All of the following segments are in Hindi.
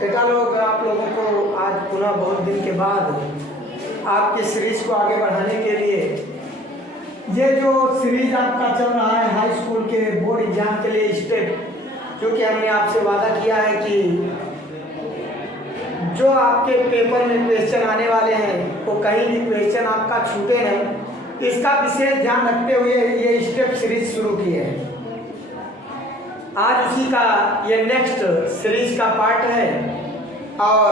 बेटा लोग, आप लोगों को आज पुनः बहुत दिन के बाद आपके सीरीज को आगे बढ़ाने के लिए ये जो सीरीज आपका चल रहा है हाई स्कूल के बोर्ड एग्जाम के लिए स्टेप, क्योंकि हमने आपसे वादा किया है कि जो आपके पेपर में क्वेश्चन आने वाले हैं वो कहीं भी क्वेश्चन आपका छूटे नहीं, इसका विशेष ध्यान रखते हुए ये स्टेप सीरीज शुरू की है। आज उसी का ये नेक्स्ट सीरीज का पार्ट है। और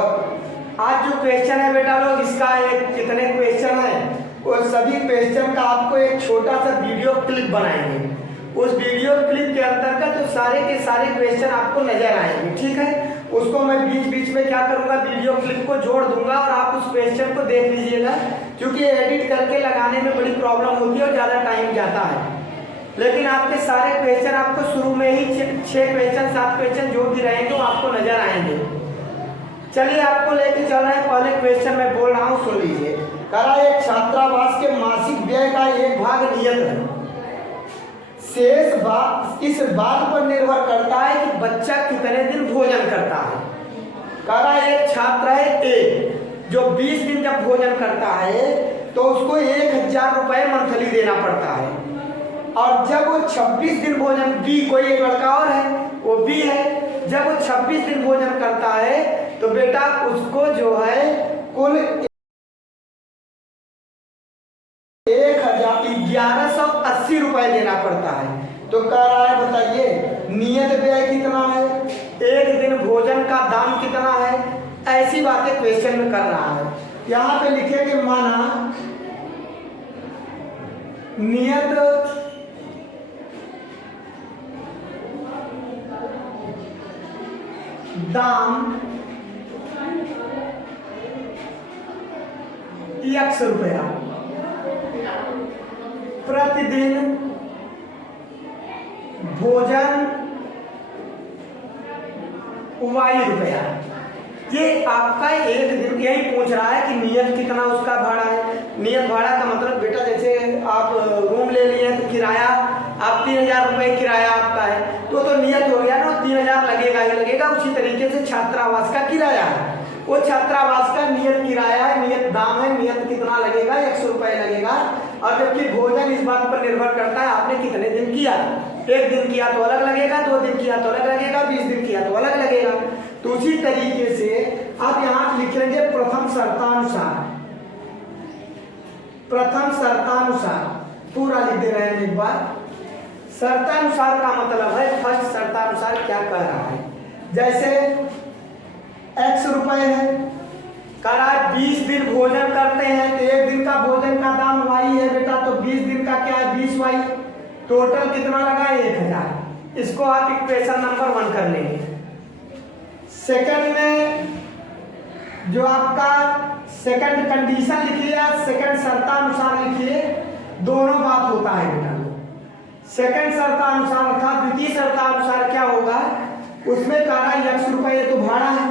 आज जो क्वेश्चन है बेटा लोग, इसका एक कितने क्वेश्चन है वो सभी क्वेश्चन का आपको एक छोटा सा वीडियो क्लिप बनाएंगे। उस वीडियो क्लिप के अंतर्गत तो सारे के सारे क्वेश्चन आपको नजर आएंगे, ठीक है। उसको मैं बीच बीच में क्या करूंगा, वीडियो क्लिप को जोड़ दूंगा और आप उस क्वेश्चन को देख लीजिएगा, क्योंकि एडिट करके लगाने में बड़ी प्रॉब्लम होती है और ज़्यादा टाइम जाता है। लेकिन आपके सारे क्वेश्चन आपको शुरू में ही 6 क्वेश्चन 7 क्वेश्चन जो भी रहेंगे वो आपको नजर आएंगे। चलिए आपको लेके चल रहे हैं। पहले क्वेश्चन मैं बोल रहा हूँ, सुन लीजिए। करा एक छात्रावास के मासिक व्यय का एक भाग नियत है। शेष बात इस बात पर निर्भर करता है कि बच्चा कितने दिन भोजन करता है। करा एक छात्र है ए, जो 20 दिन जब भोजन करता है तो उसको 1000 रुपये मंथली देना पड़ता है। और जब वो 26 दिन भोजन, बी कोई एक लड़का और है, वो बी है, जब वो 26 दिन भोजन करता है तो बेटा उसको जो है कुल 1180 रुपए देना पड़ता है। तो कह रहा है बताइए नियत व्यय कितना है, एक दिन भोजन का दाम कितना है, ऐसी बातें क्वेश्चन में कर रहा है। यहाँ पे लिखेंगे माना नियत दाम X रुपया, प्रतिदिन भोजन Y रुपया। ये आपका एक दिन, यही पूछ रहा है कि नियत कितना उसका भाड़ा है। नियत भाड़ा का मतलब बेटा जैसे आप रूम ले लिए तो किराया आप 3000 रुपये किराया आपका है, तो नियत हो गया ना, 3000 लगेगा ही लगेगा। उसी तरीके से छात्रावास का किराया है, वो छात्रावास का नियत किराया है, नियत दाम है, नियत कितना लगेगा 100 रुपये लगेगा। और जबकि भोजन इस बात पर निर्भर करता है आपने कितने दिन किया। एक दिन किया तो अलग लगेगा, 2 दिन किया तो अलग लगेगा, 20 दिन किया तो अलग लगेगा। तो उसी तरीके से आप यहाँ लिख लेंगे प्रथम शर्तानुसार। प्रथम शर्तानुसार पूरा लिख दे रहे हैं एक बार। शर्तानुसार का मतलब है फर्स्ट शर्तानुसार क्या कह रहा है। जैसे X रुपए है, करा 20 दिन भोजन करते हैं तो एक दिन का भोजन का दाम Y है बेटा, तो 20 दिन का क्या है 20Y, टोटल कितना लगा 1000। इसको आप इक्वेशन नंबर 1 कर लेंगे। सेकंड में जो आपका सेकंड कंडीशन लिखिए या सेकंड शर्तानुसार लिखिए, दोनों बात होता है बेटा। सेकंड शर्तानुसार अर्थात द्वितीय शर्तानुसार क्या होगा, उसमें कहा X रुपये, ये तो भाड़ा है,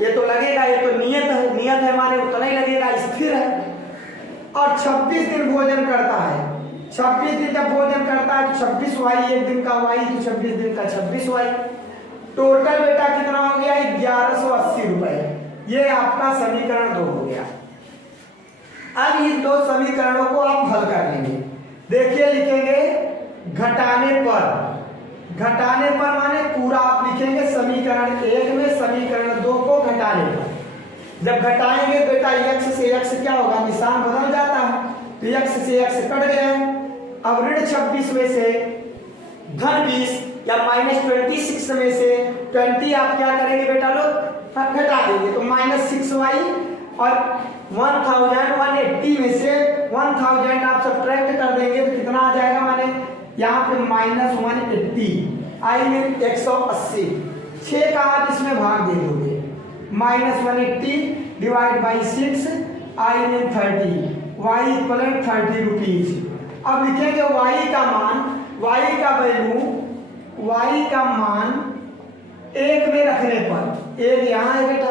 ये तो लगेगा, ये तो नियत है, नियत है माने उतना ही लगेगा, स्थिर है। और 26 दिन भोजन करता है, 26 दिन जब भोजन करता है तो 26Y, एक दिन का Y तो 26 दिन का 26Y। टोटल बेटा कितना हो गया 1180 रुपये। ये आपका समीकरण 2 हो गया। अब इन 2 समीकरणों को आप हल कर लेंगे। देखिए लिखेंगे घटाने पर माने पूरा आप लिखेंगे समीकरण 1 में समीकरण 2 को घटाने पर। जब घटाएंगे बेटा x से x क्या होगा, निशान बदल जाता है, तो x से x कट गया। अब ऋण 26 में से धन 20 या -26 में से 20 आप क्या करेंगे बेटा लोग, घटा देंगे, तो -6y। और 1180 में से 1000 आप सब्ट्रैक्ट कर देंगे तो कितना आ जाएगा, माने यहाँ पे -180, आई मीन 180। 6 का आप इसमें भाग दे दोगे, -180 divide by 6, I mean 30, y equal 30 rupees. अब लिखेंगे y का मान, y का वैल्यू, y का मान 1 में रखने पर, 1 यहाँ है बेटा,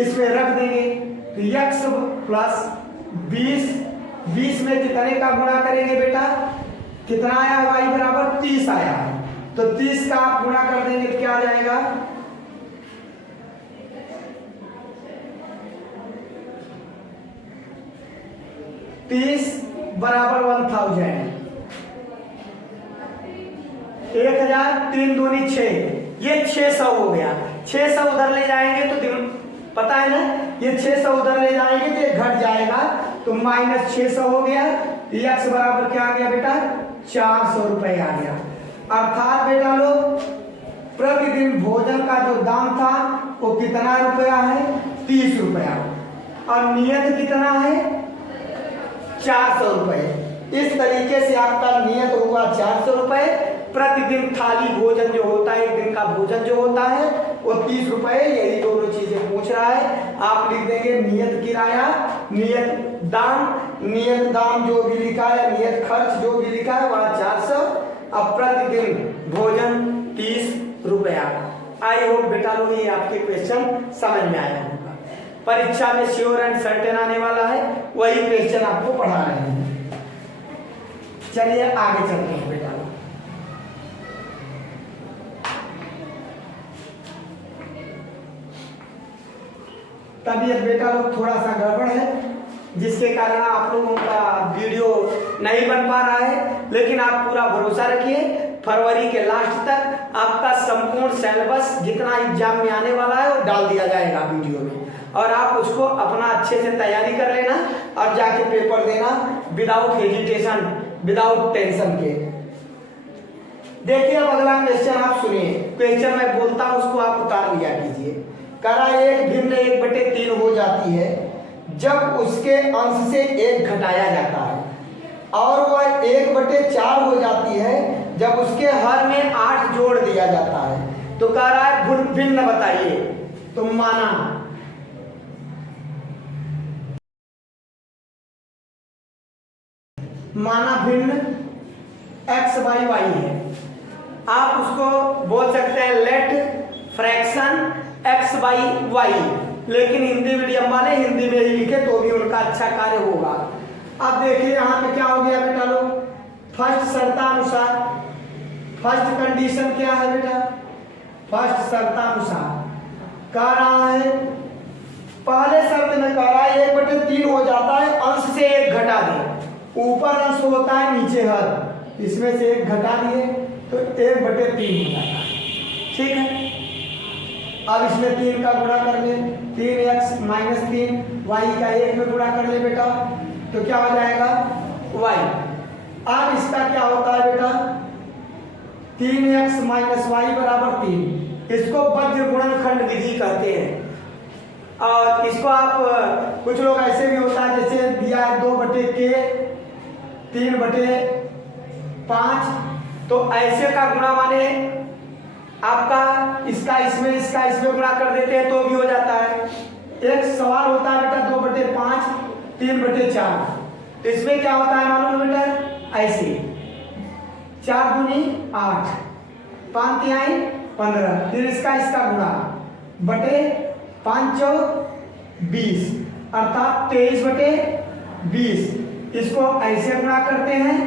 इसमें रख देंगे तो x प्लस 20 में कितने का गुणा करेंगे बेटा, कितना आया y बराबर 30 आया है, तो 30 का आप गुणा कर देंगे तो क्या आ जाएगा 30 बराबर 1000, 1000, 3 दूनी 6, ये 600 हो गया। 600 उधर ले जाएंगे तो पता है ना, ये 600 उधर ले जाएंगे तो ये घट जाएगा, तो -600 हो गया। x बराबर क्या आ गया बेटा, 400 रुपए आ गया। अर्थात बेटा लोग प्रतिदिन भोजन का जो दाम था वो कितना रुपया है, 30 रुपया, और नियत कितना है, 400 रुपए। इस तरीके से आपका नियत हुआ 400 रुपए। प्रतिदिन थाली भोजन जो होता है, एक दिन का भोजन जो होता है वो 30 रुपए। यही दोनों चीजें पूछ रहा है। आप लिख देंगे नियत किराया, नियत दाम जो भी लिखा है, नियत खर्च जो भी लिखा है वहाँ 400, अब प्रतिदिन भोजन 30 रुपया। आई होप बेटा लोग ये आपके क्वेश्चन समझ में आया होगा। परीक्षा में श्योर एंड सर्टेन आने वाला है, वही क्वेश्चन आपको पढ़ा रहे हैं। चलिए आगे चलते हैं बेटा लोग। तबीयत बेटा लोग थोड़ा सा गड़बड़ है, जिसके कारण आप लोगों का वीडियो नहीं बन पा रहा है, लेकिन आप पूरा भरोसा रखिए, फरवरी के लास्ट तक आपका संपूर्ण सिलेबस जितना एग्जाम में आने वाला है वो डाल दिया जाएगा वीडियो में, और आप उसको अपना अच्छे से तैयारी कर लेना और जाके पेपर देना विदाउट हेजिटेशन, विदाउट टेंशन के। देखिए अब अगला क्वेश्चन आप सुनिए। क्वेश्चन मैं बोलता हूं उसको आप उतार लिया कीजिए। करा 1 भिन्न 1/3 हो जाती है जब उसके अंश से 1 घटाया जाता है, और वह 1/4 हो जाती है जब उसके हर में 8 जोड़ दिया जाता है। तो कह रहा है भिन्न बताइए। तो माना भिन्न x/y है। आप उसको बोल सकते हैं लेट फ्रैक्शन x/y, लेकिन हिंदी मीडियम वाले हिंदी में ही लिखे तो भी उनका अच्छा कार्य होगा। अब देखिए यहाँ पे क्या हो गया बेटा लोग, फर्स्ट शर्तानुसार, फर्स्ट कंडीशन क्या है बेटा, फर्स्ट शर्तानुसार कह रहा है, पहले शर्त में कह रहा है 1/3 हो जाता है, अंश से 1 घटा दे। ऊपर अंश होता है नीचे हर, इसमें से 1 घटा दिए तो 1/3 हो जाता है। ठीक है, अब इसमें 3 का गुणा कर ले, 3x - 3 y का 1 में गुणा कर ले बेटा, तो क्या हो जाएगा y। अब इसका क्या होता है बेटा, 3x - y = 3। इसको वज्र गुणनखंड विधि कहते हैं। और इसको आप कुछ लोग ऐसे भी होता है, जैसे दिया है 2/k 3/5, तो ऐसे का गुणा माने आपका इसका इसमें गुणा कर देते हैं तो भी हो जाता है। एक सवाल होता है बेटा 2/5 3/4, तो इसमें क्या होता है मालूम है बेटा, ऐसे 4 दूनी 8, 5 तिहाई 15, फिर इसका गुणा बटे 5 चौक 20, अर्थात 23/20। इसको ऐसे गुणा करते हैं,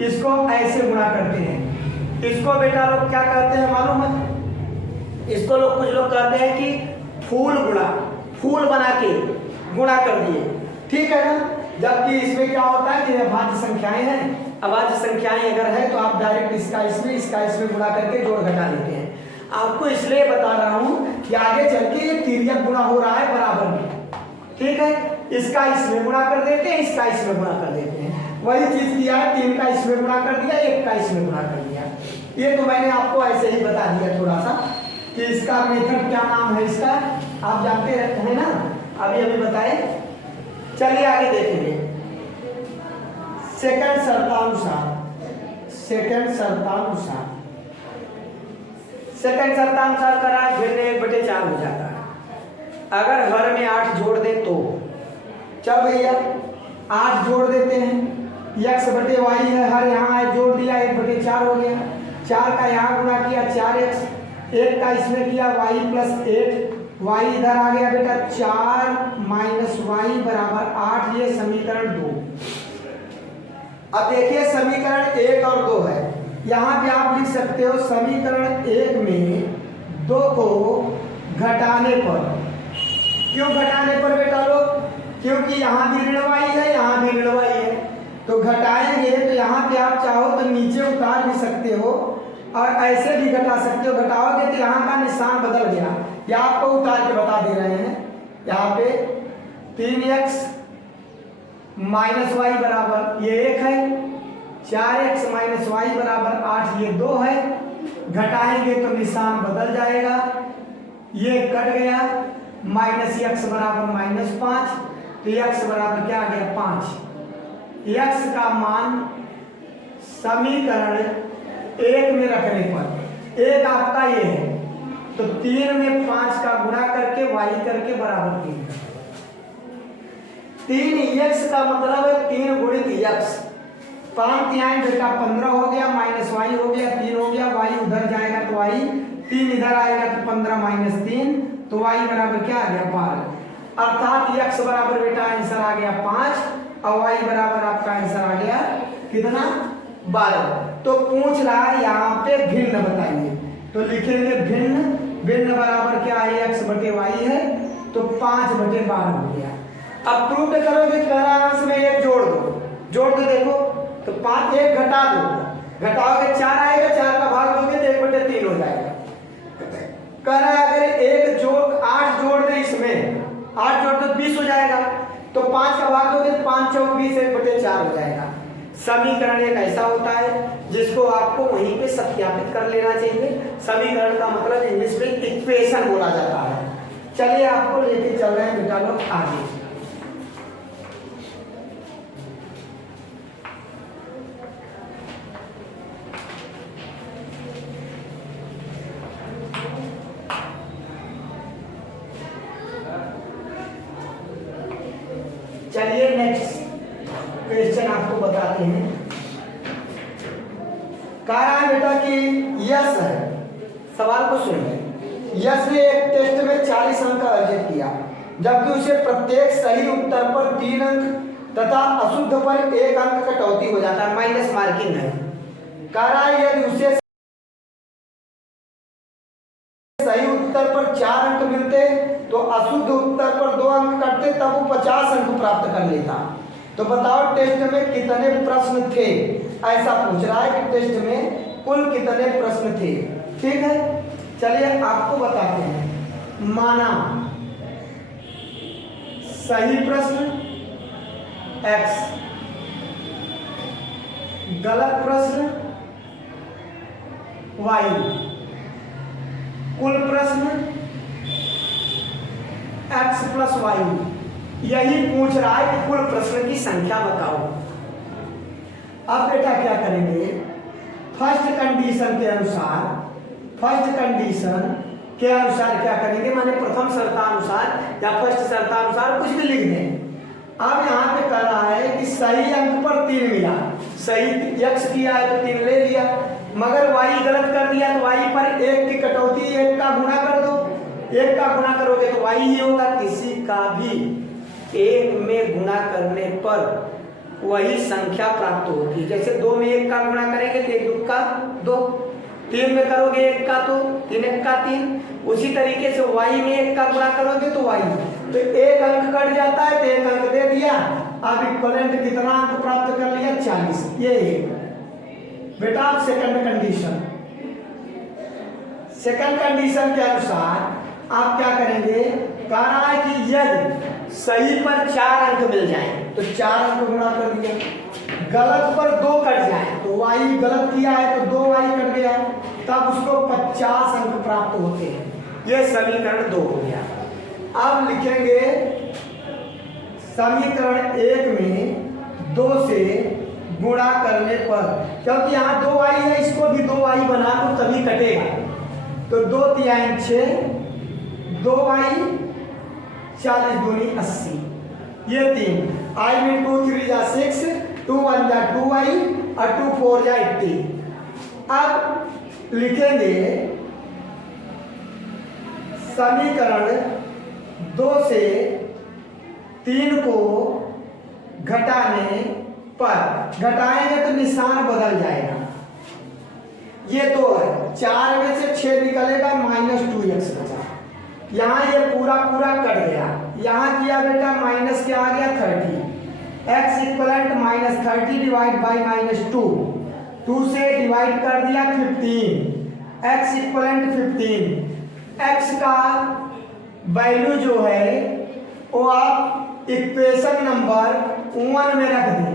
इसको ऐसे गुणा करते हैं। इसको बेटा लोग क्या कहते हैं मालूम है, इसको लोग कुछ लोग कहते हैं कि फूल बना के गुणा कर दिए। ठीक है ना, जबकि इसमें क्या होता है कि अभाज्य संख्याएं हैं, अभाज्य संख्याएं अगर है तो आप डायरेक्ट इसका इसमें गुणा करके जोड़ घटा लेते हैं। आपको इसलिए बता रहा हूं कि आगे चल के ये तिर्यक गुणा हो रहा है बराबर में। ठीक है, इसका इसमें गुणा कर देते हैं, इसका इसमें गुणा कर देते हैं। वही चीज किया है, 3 का इसमें गुणा कर दिया, 1 का इसमें गुणा कर दिया। ये तो मैंने आपको ऐसे ही बता दिया थोड़ा सा कि इसका मेथड क्या नाम है, इसका आप जानते रहते हैं ना, अभी बताए। चलिए आगे देखेंगे। सेकंड शर्तानुसार करा भिन्न 1/4 हो जाता है। अगर हर में 8 जोड़ दे तो चल भैया 8 जोड़ देते हैं, x/y है, हर यहाँ जोड़ दिया 1/4 हो गया, 4 का यहाँ गुणा किया 4x, 1 का इसमें किया y + 8, y इधर आ गया बेटा 4 - y = 8, ये समीकरण 2। अब देखिए समीकरण 1 और 2 है, यहाँ पे आप लिख सकते हो समीकरण 1 में 2 को घटाने पर। क्यों घटाने पर बेटा लोग, क्योंकि यहाँ भी ऋण y है, यहाँ भी ऋण y है, तो घटाएंगे तो यहाँ पे आप चाहो तो नीचे उतार भी सकते हो और ऐसे भी घटा सकते हो। घटाओगे तो यहाँ का निशान बदल गया, या आपको उतार के बता दे रहे हैं। यहाँ पे 3x माइनस वाई बराबर ये 1 है, 4x माइनस वाई बराबर 8 ये 2 है। घटाएंगे तो निशान बदल जाएगा, ये कट गया, माइनस x बराबर -5, तो x बराबर क्या आ गया 5। x का मान समीकरण 1 में रखने पर, 1 आपका ये है, तो 3 में 5 का गुणा करके y करके बराबर 3 x का मतलब है 3 गुणित x। 5 तिहाई बेटा 15 हो गया, माइनस y हो गया, 3 हो गया, y उधर जाएगा तो y, 3 इधर आएगा तो 15 माइनस 3, तो y बराबर क्या आ गया 12। अर्थात x बराबर बेटा आंसर आ गया 5 और y बराबर आपका आंसर आ गया कितना 12। तो पूछ रहा है यहाँ पे भिन्न बताइए, तो लिखेंगे भिन्न, भिन्न बराबर क्या है x बटे y है, तो 5 बटे 12 हो गया। अब प्रूफ करोगे, कह रहा है इसमें 1 जोड़ दो, जोड़ दो देखो, तो 5 1 घटा दो, घटाओगे 4 आएगा, 4 का भाग दोगे तो 1 बटे 3 हो जाएगा। कह रहा है अगर 1 जोड़ 8 जोड़ दे, इसमें 8 जोड़ दो 20 हो जाएगा, तो 5 का भाग दोगे 5 चौक 20, 1 बटे 4 हो जाएगा। समीकरण एक ऐसा होता है जिसको आपको वहीं पे सत्यापित कर लेना चाहिए। समीकरण का मतलब इंग्लिश में इक्वेशन बोला जाता है। चलिए आपको लेके चल रहे हैं बेटा लोग आगे। चलिए नेक्स्ट क्वेश्चन आपको बताते हैं। कह रहा है बेटा कि यश है, सवाल को सुनिए। यश ने एक टेस्ट में 40 अंक का अर्जित किया, जबकि उसे प्रत्येक सही उत्तर पर 3 अंक तथा अशुद्ध पर 1 अंक कटौती हो जाता है, माइनस मार्किंग है। कह रहा है यदि उसे सही उत्तर पर 4 अंक मिलते तो अशुद्ध उत्तर पर 2 अंक कटते, तब वो 50 अंक प्राप्त कर लेता। तो बताओ टेस्ट में कितने प्रश्न थे, ऐसा पूछ रहा है कि टेस्ट में कुल कितने प्रश्न थे। ठीक है, चलिए आपको बताते हैं। माना सही प्रश्न x, गलत प्रश्न y, कुल प्रश्न x प्लस y। यही पूछ रहा है कि कुल प्रश्न की संख्या बताओ। अब बेटा क्या करेंगे, फर्स्ट कंडीशन के अनुसार, फर्स्ट कंडीशन के अनुसार क्या करेंगे, माने प्रथम शर्तानुसार या फर्स्ट शर्तानुसार कुछ भी लिख दें। अब यहाँ पे कह रहा है कि सही अंक पर 3 मिला, सही x किया है तो 3 ले लिया, मगर y गलत कर दिया तो y पर 1 की कटौती, 1 का गुणा कर दो, 1 का गुणा करोगे तो y ही होगा। किसी का भी 1 में गुणा करने पर वही संख्या प्राप्त होती है। जैसे 2 में 1 का गुणा करेंगे तो 1 2 का 2, 3 में करोगे 1 का तो 3 1 का 3, उसी तरीके से y में 1 का गुणा करोगे तो y, तो 1 अंक कट जाता है तो 1 अंक दे दिया। अब इक्विवेलेंट कितना अंक प्राप्त कर लिया 40। ये बेटा सेकंड कंडीशन, सेकंड कंडीशन के अनुसार आप क्या करेंगे, कह रहा है कि यदि सही पर 4 अंक मिल जाए तो 4 अंक गुणा कर दिया, गलत पर 2 कट जाए तो y गलत किया है तो 2y कट गया, तब उसको 50 अंक प्राप्त होते हैं। यह समीकरण 2 हो गया। अब लिखेंगे समीकरण 1 में 2 से गुणा करने पर, क्योंकि यहाँ 2y है, इसको भी 2y बना दो तभी कटेगा, तो 2 तिहाई 6, 2y 40 दूनी 80, ये 3, I में 2 3 जा 6, 2 1 जा 2y और 2 4 जा 80। अब लिखेंगे समीकरण 2 से 3 को घटाने पर, घटाएंगे तो निशान बदल जाएगा। ये 2 है, 4 में से 6 निकलेगा, -2x बचा। यहाँ ये पूरा पूरा कट गया, यहाँ किया बेटा माइनस क्या आ गया 30, x इक्वलेंट -30 डिवाइड बाई -2, 2 से डिवाइड कर दिया 15, x इक्वलेंट 15। x का वैल्यू जो है वो आप इक्वेशन नंबर 1 में रख दें।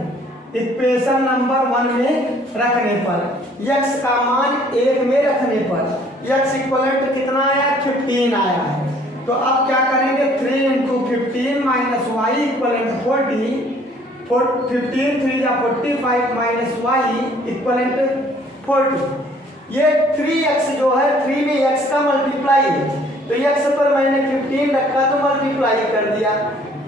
इक्वेशन नंबर 1 में रखने पर x का मान 1 में रखने पर x इक्वलेंट कितना आया, 15 आया है। तो अब क्या करेंगे, 3 इंटू 15 माइनस वाई इक्वलेंट 40, 15 3 या 45 माइनस वाई इक्वलेंट 40। ये 3x जो है 3 में x का मल्टीप्लाई है, तो x पर मैंने 15 रखा तो मल्टीप्लाई कर दिया।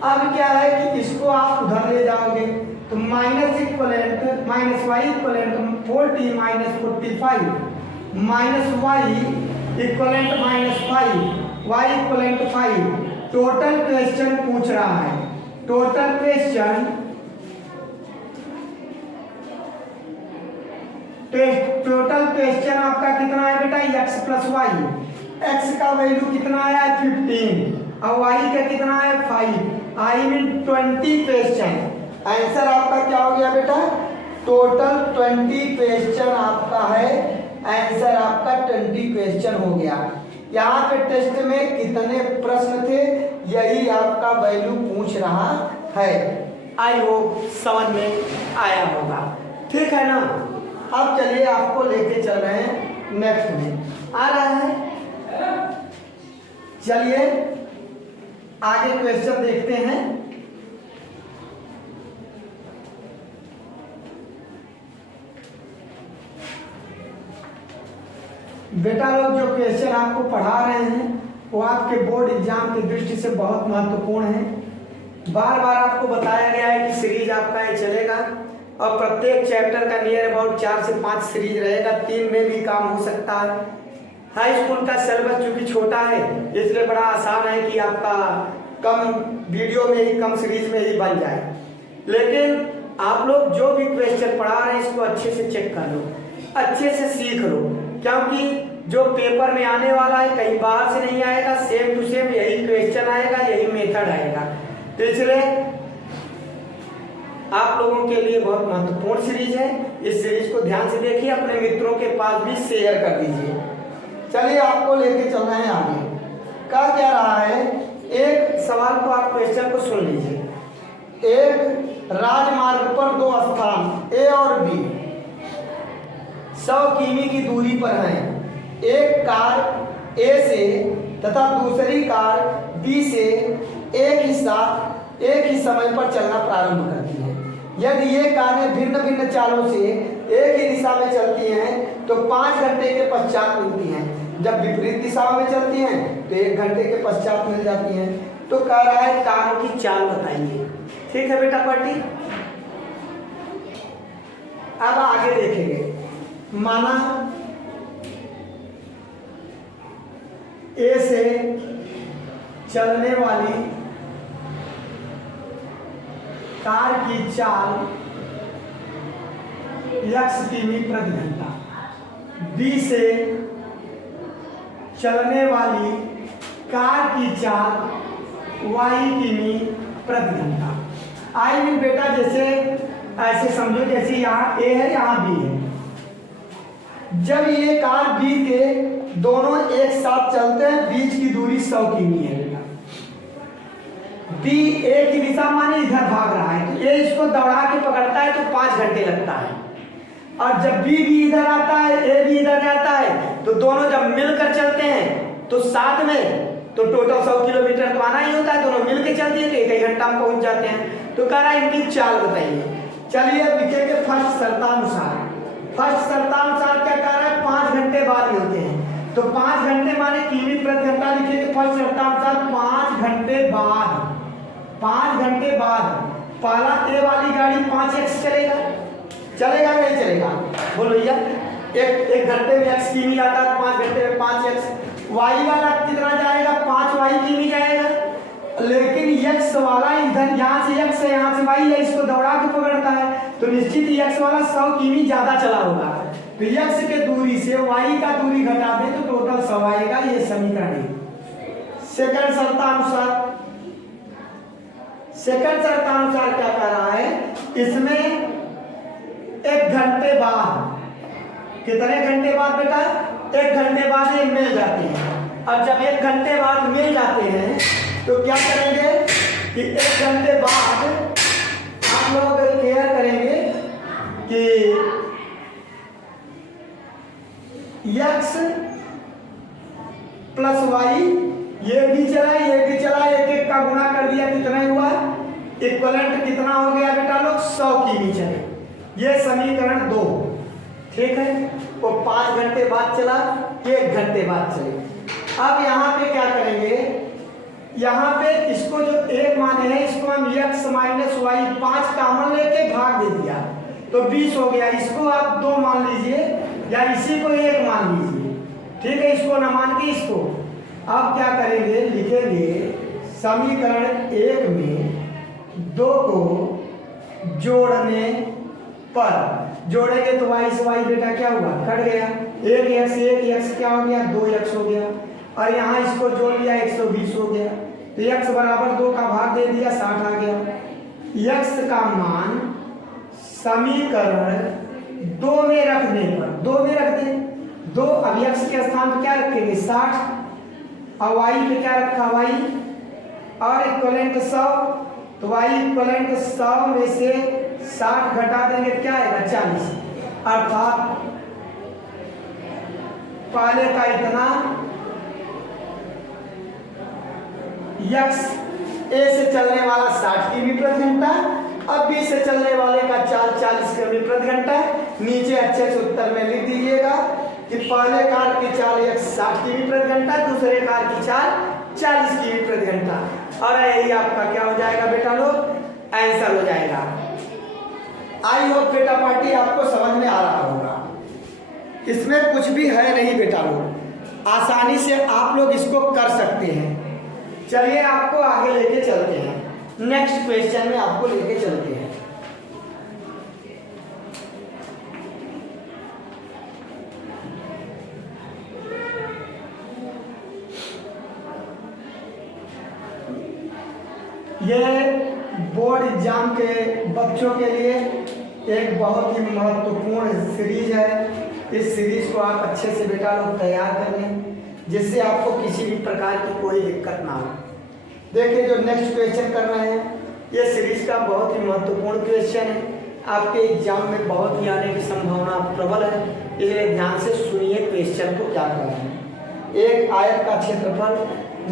अब क्या है कि इसको आप उधर ले जाओगे तो minus equivalent minus Y equivalent 40 minus 45 minus Y equivalent -5, Y equivalent 5। Total question पूछ रहा है, टोटल क्वेश्चन आपका कितना है बेटा, x प्लस वाई। x का वैल्यू कितना आया है 15 और y का कितना है 5, आई मीन 20 क्वेश्चन। आंसर आपका क्या हो गया बेटा, टोटल 20 क्वेश्चन आपका है, आंसर आपका 20 क्वेश्चन हो गया। यहाँ पे टेस्ट में कितने प्रश्न थे यही आपका वैल्यू पूछ रहा है। आई होप समझ में आया होगा, ठीक है ना। अब चलिए आपको लेके चल रहे हैं नेक्स्ट में, आ रहा है। चलिए आगे क्वेश्चन देखते हैं। बेटा लोग जो क्वेश्चन आपको पढ़ा रहे हैं वो आपके बोर्ड एग्जाम की दृष्टि से बहुत महत्वपूर्ण है। बार बार आपको बताया गया है कि सीरीज आपका ये चलेगा और प्रत्येक चैप्टर का नियर अबाउट 4 से 5 सीरीज रहेगा, 3 में भी काम हो सकता है। हाई स्कूल का सिलेबस चूंकि छोटा है इसलिए बड़ा आसान है कि आपका कम वीडियो में ही, कम सीरीज में ही बन जाए। लेकिन आप लोग जो भी क्वेश्चन पढ़ा रहे हैं इसको अच्छे से चेक कर लो, अच्छे से सीख लो, क्योंकि जो पेपर में आने वाला है कहीं बाहर से नहीं आएगा, सेम टू सेम यही क्वेश्चन आएगा, यही मेथड आएगा। तो इसलिए आप लोगों के लिए बहुत महत्वपूर्ण सीरीज है। इस सीरीज को ध्यान से देखिए, अपने मित्रों के पास भी शेयर कर दीजिए। चलिए आपको लेके चल रहे हैं आगे। क्या कह रहा है, एक सवाल को आप क्वेश्चन को सुन लीजिए। एक राजमार्ग पर 2 स्थान ए और बी 100 किमी की दूरी पर हैं। एक कार ए से तथा दूसरी कार बी से एक ही समय पर चलना प्रारंभ करती है। यदि ये कारें भिन्न भिन्न चालों से एक ही दिशा में चलती हैं तो 5 घंटे के पश्चात मिलती हैं। जब विपरीत दिशाओं में चलती हैं तो 1 घंटे के पश्चात मिल जाती हैं। तो कह रहा है कारों की चाल बताइए। ठीक है बेटा पार्टी, अब आगे देखेंगे। माना ए से चलने वाली कार की चाल x किमी प्रति घंटा, बी से चलने वाली कार की चाल y किमी प्रति घंटा। आई मीन बेटा जैसे ऐसे समझो जैसे यहाँ ए है यहाँ बी है। जब ये कार बी के दोनों एक साथ चलते हैं बीच की दूरी 100 किमी है बेटा। बी ए की दिशा माने इधर भाग रहा है तो ए इसको दौड़ा के पकड़ता है तो 5 घंटे लगता है। और जब बी भी इधर आता है ए भी इधर आता है तो दोनों जब मिलकर चलते हैं तो साथ में तो टोटल 100 किलोमीटर तो आना ही होता है। दोनों मिलकर चलते हैं तो 1 घंटा में पहुंच जाते हैं। तो कह रहा है इनकी चाल बताइए। चलिए अब लिखेंगे फर्स्ट शर्तानुसार। फर्स्ट शर्तानुसार क्या कह रहा है, 5 घंटे बाद मिलते हैं तो 5 घंटे माने किमी प्रति घंटा लिखेंगे। फर्स्ट शर्तानुसार 5 घंटे बाद, 5 घंटे बाद पहला ए वाली गाड़ी 5x चलेगा, चलेगा नहीं चलेगा बोलो भैया। एक घंटे में x किमी आता है, 5 घंटे में 5x। वाई वाला कितना जाएगा, 5 वाई किमी जाएगा। लेकिन x वाला इधर यहाँ से x है यहाँ से y है, इसको दौड़ा के पकड़ता है तो निश्चित ही x वाला 100 किमी ज्यादा चला होगा। तो x के दूरी से y का दूरी घटा दे तो टोटल 100 आएगा। ये समीकरण है। सेकंड शर्तानुसार, सेकंड शर्तानुसार क्या कह रहा है, इसमें 1 घंटे बाद, कितने घंटे बाद बेटा, 1 घंटे बाद ये मिल जाती है। अब जब 1 घंटे बाद मिल जाते हैं तो क्या करेंगे कि 1 घंटे बाद आप लोग केयर करेंगे कि x प्लस वाई, ये भी चला, एक एक का गुणा कर दिया, कितना हुआ, इक्वलेंट कितना हो गया बेटा लोग, 100 की भी चले। ये समीकरण 2, ठीक है। वो 5 घंटे बाद चला, 1 घंटे बाद चले। अब यहाँ पे क्या करेंगे, यहाँ पे इसको जो 1 माने हैं, इसको हम x माइनस वाई 5 कामन लेके भाग दे दिया तो 20 हो गया। इसको आप 2 मान लीजिए या इसी को 1 मान लीजिए, ठीक है, इसको ना मान के इसको। अब क्या करेंगे, लिखेंगे समीकरण 1 में 2 को जोड़ने पर, जोड़ेंगे तो वाई से वाई बेटा क्या हुआ, कट गया, 1x क्या हो गया, 2x हो गया, और यहाँ इसको जोड़ लिया 120 हो गया, तो x बराबर 2 का भाग दे दिया 60 आ गया। x का मान समीकरण 2 में रखने पर, 2 में रख दें, 2, अब x के स्थान पर क्या रखेंगे 60, और y पे क्या रखा y, और इक्वलेंट 100, तो y इक्वलेंट 100 में से 60 घटा देंगे क्या आएगा 40, अर्थात पहले का इतना x a से चलने वाला 60 किमी प्रति घंटा, अब b से चलने वाले का चाल 40 किमी प्रति घंटा। नीचे अच्छे से उत्तर में लिख दीजिएगा कि पहले कार की चाल x 60 किमी प्रति घंटा, दूसरे कार की चाल 40 किमी प्रति घंटा, और यही आपका क्या हो जाएगा बेटा लोग, आंसर हो जाएगा। आई होप बेटा पार्टी आपको समझ में आ रहा होगा, इसमें कुछ भी है नहीं बेटा लोग, आसानी से आप लोग इसको कर सकते हैं। चलिए आपको आगे लेके चलते हैं, नेक्स्ट क्वेश्चन में आपको लेके चलते हैं। ये बोर्ड एग्जाम के बच्चों के लिए एक बहुत ही महत्वपूर्ण सीरीज है। इस सीरीज को आप अच्छे से बेटा लोग तैयार कर लें, जिससे आपको किसी भी प्रकार की कोई दिक्कत ना हो। देखिए जो नेक्स्ट क्वेश्चन कर रहे हैं, ये सीरीज का बहुत ही महत्वपूर्ण क्वेश्चन है, आपके एग्जाम में बहुत ही आने की संभावना प्रबल है, इसलिए ध्यान से सुनिए क्वेश्चन को क्या कर रहे हैं। एक आयत का क्षेत्रफल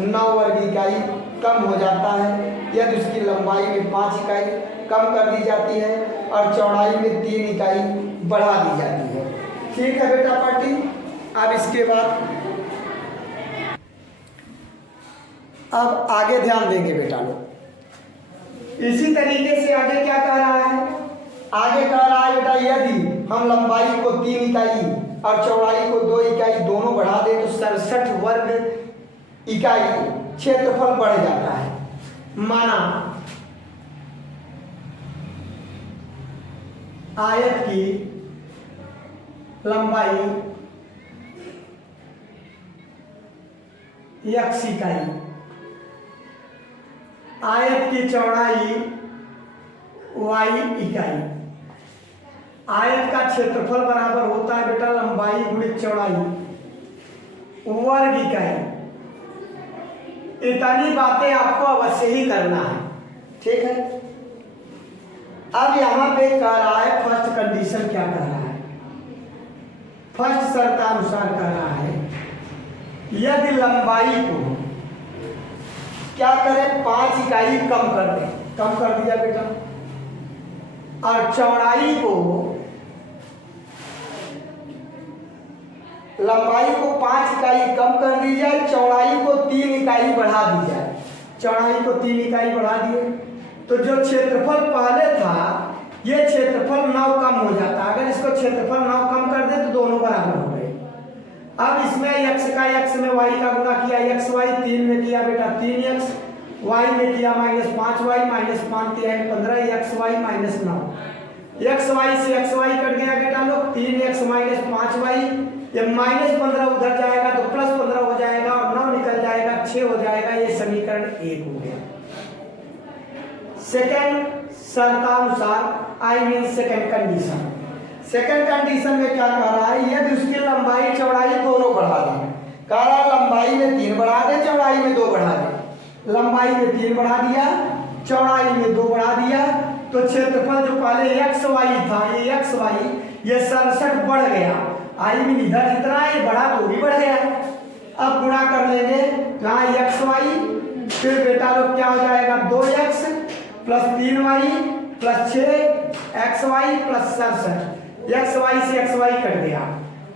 9 वर्ग इकाई कम हो जाता है यदि उसकी लंबाई में 5 इकाई कम कर दी जाती है और चौड़ाई में 3 इकाई बढ़ा दी जाती है। ठीक है बेटा पार्टी। अब इसके बाद अब आगे ध्यान देंगे बेटा लोग। इसी तरीके से आगे क्या कह रहा है, आगे कह रहा है बेटा यदि हम लंबाई को 3 इकाई और चौड़ाई को 2 इकाई दोनों बढ़ा दें तो 67 वर्ग इकाई क्षेत्रफल बढ़ जाता है। माना आयत की लंबाई x इकाई, आयत की चौड़ाई y इकाई, आयत का क्षेत्रफल बराबर होता है बेटा लंबाई गुणित चौड़ाई वर्ग इकाई। इतनी बातें आपको अवश्य ही करना है, ठीक है। अब यहां पे कह रहा है फर्स्ट कंडीशन क्या कह रहा है, फर्स्ट शर्तानुसार कह रहा है यदि लंबाई को क्या करें 5 इकाई कम कर दें, कम कर दिया बेटा, और चौड़ाई को लंबाई को 5 इकाई कम कर दी जाए, चौड़ाई को 3 इकाई बढ़ा दी जाए, चौड़ाई को 3 इकाई बढ़ा दिए तो जो क्षेत्रफल पहले था ये क्षेत्रफल 9 कम हो जाता। अगर इसको क्षेत्रफल 9 कम कर दे तो दोनों बराबर हो गए। अब इसमें x का x में y का गुणा किया, x y 3 में किया बेटा 3x, y में किया -5y -5 3 15 x y -9, x y से x y कट गया बेटा लोग, 3x -5y, ये -15 उधर जाएगा तो +15 हो जाएगा और 9 निकल जाएगा 6 हो जाएगा। ये समीकरण 1 हो गया। सेकंड शर्तानुसार, I mean second condition. Second condition में क्या कह रहा है, यदि उसकी लंबाई चौड़ाई दोनों बढ़ा दें, कह रहा है लंबाई में 3 बढ़ा दे, चौड़ाई में 2 बढ़ा दे। लंबाई में 3 बढ़ा दिया, चौड़ाई में 2 बढ़ा दिया, तो क्षेत्रफल जो पहले एक्स वाई था, ये एक्स वाई ये 67 बढ़ गया। आई मीन इधर जितना है बढ़ा तो भी बढ़ गया। अब गुणा कर लेंगे, कहाँ एक्स वाई, फिर बेटा लोग क्या हो जाएगा 2x plus 3y plus 6xy plus 67, X Y से एक्स वाई कट गया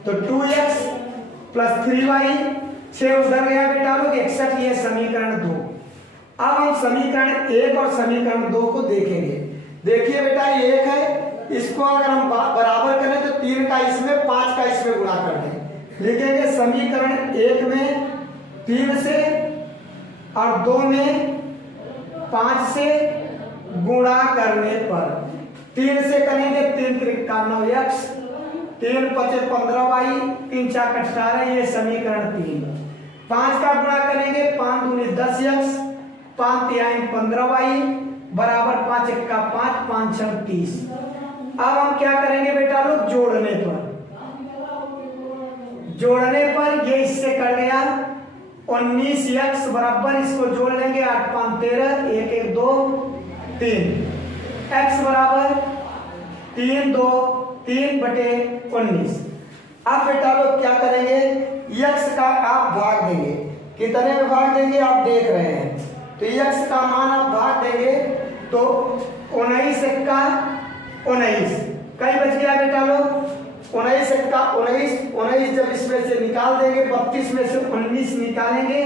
तो 2x प्लस 3y, 6 उधर गया बेटा लोग 61, ये समीकरण 2। अब हम समीकरण 1 और समीकरण 2 को देखेंगे। देखिए बेटा ये 1 है, इसको अगर हम बराबर करें तो 3 का इसमें 5 का इसमें गुणा कर दें। लिखेंगे समीकरण 1 में 3 से और 2 में 5 से गुणा करने पर 3 से करेंगे 3 त्रिका 9x, 3 पचे 15y, 3 चार 18, ये समीकरण 3। 5 का गुणा करेंगे 5 दूनी 10x, 5 तिहाई 15y बराबर 5 एक्का 5, 5 छह 30। अब हम क्या करेंगे बेटा लोग, जोड़ने पर ये इससे कट गया 19x बराबर, इसको जोड़ लेंगे 8 5 13, 1 1 2 3, x बराबर 3 2 3 बटे 19। अब बेटा लोग क्या करेंगे, x का आप भाग देंगे, कितने में भाग देंगे आप देख रहे हैं, तो x का मान आप भाग देंगे तो 19 एक्का 19, कई बच गया बेटा लोग 19 एक्का 19 जब इसमें से निकाल देंगे, 32 में से 19 निकालेंगे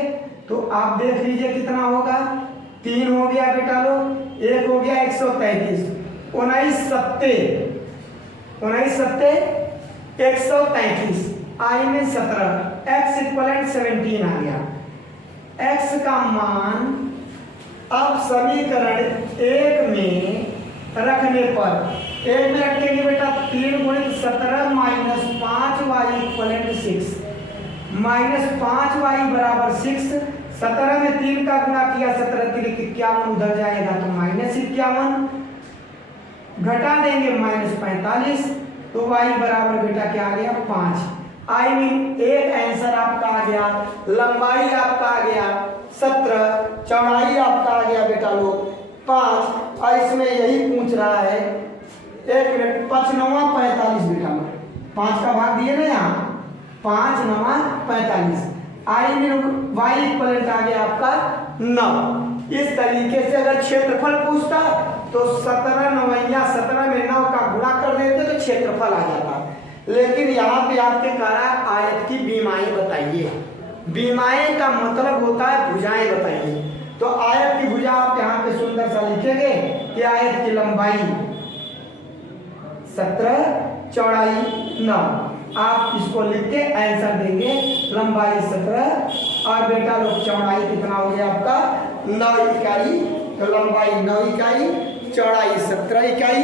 तो आप देख लीजिए कितना होगा, 3 हो गया बेटा लोग, 1 हो गया 133, 19 सत्ते 133, आई में 17, x इक्वलेंट 17 आ गया। x का मान अब समीकरण 1 में रखने पर, 1 में रखेंगे बेटा 3 गुणित 17 minus 5y equivalent 6, minus 5y बराबर 6, 17 में 3 का गुणा किया 17 3 51, उधर जाएगा तो माइनस 51, घटा देंगे माइनस 45, तो y बराबर बेटा क्या आ गया 5। आई मीन एक आंसर आपका आ गया, लंबाई आपका आ गया 17, चौड़ाई आपका आ गया बेटा लोग 5, और इसमें यही पूछ रहा है 1 मिनट 5 9 45 बेटा, 5 का भाग दिए ना यहाँ, 5 9 45, आई मीन y इक्वलेंट आ गया आपका 9। इस तरीके से अगर क्षेत्रफल पूछता तो 17 9 17 में 9 का गुणा कर देते तो क्षेत्रफल आ जाता, लेकिन यहाँ पे आपके कह रहा है आयत की बीमाएं बताइए। बीमाएं का मतलब होता है भुजाएं बताइए, तो आयत की भुजा आप यहाँ पे सुंदर सा लिखेंगे कि आयत की लंबाई 17, चौड़ाई 9, आप इसको लिख के आंसर देंगे, लंबाई 17 और बेटा लोग चौड़ाई कितना हो गया आपका 9 इकाई, तो लंबाई 9 इकाई, चौड़ाई 17 इकाई।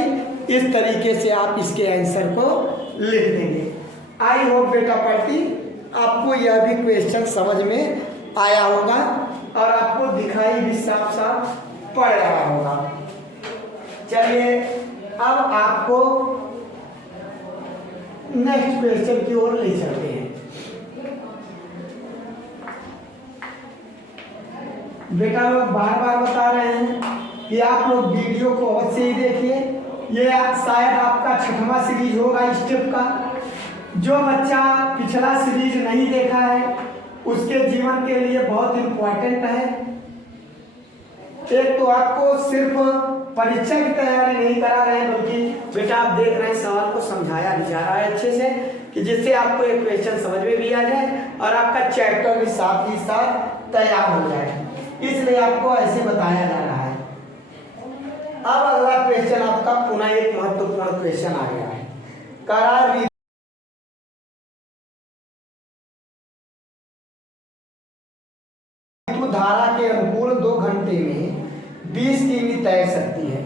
इस तरीके से आप इसके आंसर को लिख देंगे। आई होप बेटा पढ़ती आपको यह भी क्वेश्चन समझ में आया होगा और आपको दिखाई भी साफ साफ पड़ रहा होगा। चलिए अब आपको नेक्स्ट क्वेश्चन की ओर ले चलते हैं। बेटा लोग बार बार बता रहे हैं कि आप लोग वीडियो को अवश्य ही देखिए, ये शायद आपका 6वां सीरीज होगा स्टेप का। जो बच्चा पिछला सीरीज नहीं देखा है उसके जीवन के लिए बहुत इम्पोर्टेंट है। एक तो आपको सिर्फ परीक्षा की तैयारी नहीं करा रहे हैं, बल्कि बेटा आप देख रहे हैं सवाल को समझाया भी जा रहा है अच्छे से, कि जिससे आपको एक क्वेश्चन समझ में भी आ जाए और आपका चैप्टर भी साथ ही साथ तैयार हो जाए, इसलिए आपको ऐसे बताया जा रहा है। अब अगला क्वेश्चन आपका पुनः एक महत्वपूर्ण क्वेश्चन आ गया है। करार धारा के अनुकूल 2 घंटे में 20 किमी तैर सकती है।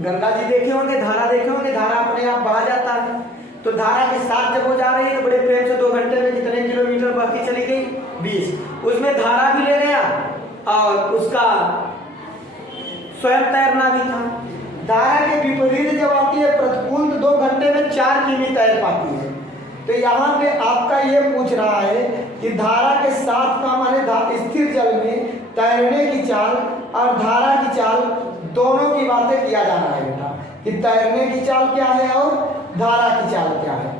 गंगा जी देखे होंगे, धारा देखे होंगे, धारा अपने आप बहा जाता है, तो धारा के साथ जब वो जा रही है तो बड़े प्रेम से 2 घंटे में कितने किलोमीटर बहती चली गई 20, उसमें धारा भी ले गया और उसका स्वयं तैरना भी था। धारा के विपरीत जब आती है प्रतिकूल तो 2 घंटे में 4 किमी तैर पाती है। तो यहाँ पे आपका ये पूछ रहा है कि धारा के साथ का माने स्थिर जल में तैरने की चाल और धारा की चाल दोनों की बातें किया जा रहा है बेटा, कि तैरने की चाल क्या है और धारा की चाल क्या है।